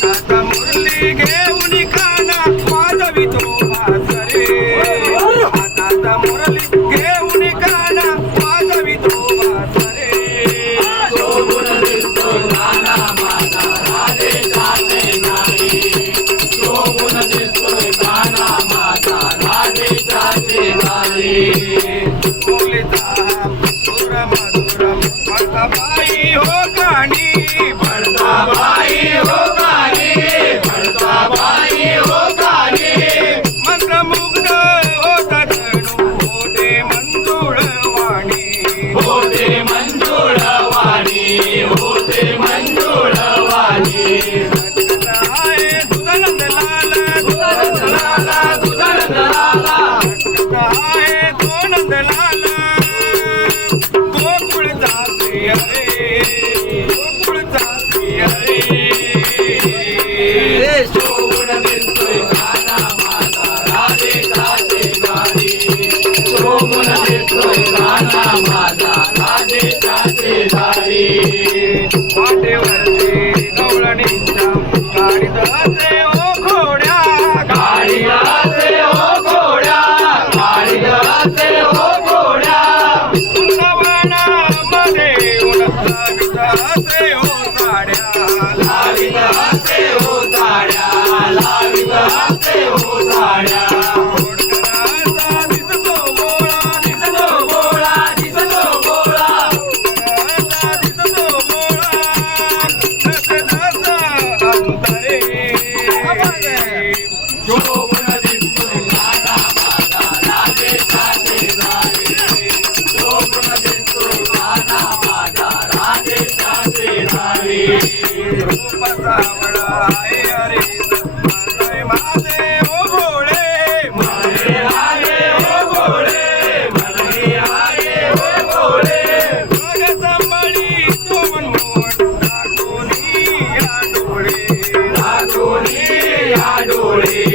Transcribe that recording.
हातात मुरली घेऊन काना वाजवितो वासरे हातात मुरली घेऊन काना वाजवितो वासरे शोभून दिसतोय काना माझा राधे जाते नाही शोभून दिसतोय काना माझा राधे जाते नाही बोलिता सुर मधुरम भक्ताबाई हो काणी भडकाबाई हो कानी भडकाबाई हो कानी मंत्रमुग्ध होत धनु होते मंजुळ वाणी होते मंजुळ वाणी होते मंजुळ वाणी आहे सुदनंद लाल दुधानंद लाला दुधानंद लाला आहे तो नंद लाल गोकुळचा श्री हरे गोकुळचा श्री हरे शोभून दिसतोय काना माझा राधे जाते नाही शोभून दिसतोय काना माझा राधे जाते नाही वाटेवरती गवळणीच्या गाडीत असे ओ घोड्या गाडीलाचे हो घोड्या गाडीलाचे हो घोड्या वृंदावनामध्ये लावित असे ओ साड्या लावित असे हो साड्या लावित असे हो साड्या घोडकराचा दिसतो बोळा दिसतो गोळा दिसतो गोळा घोडकराचा दिसतो बोळा जसे जसा अंतरे शोभून दिसतोय काना माझा राधे जाते नाही शोभून दिसतोय काना माझा राधे जाते नाही रूप सावळा आहे हरे मनोय माझे ओ भोळे मनहे आले हो गोळे मनहे आले हो गोळे बघ सांभाळी तो मनमोहन टाकून या डोळे दाखवली या डोळे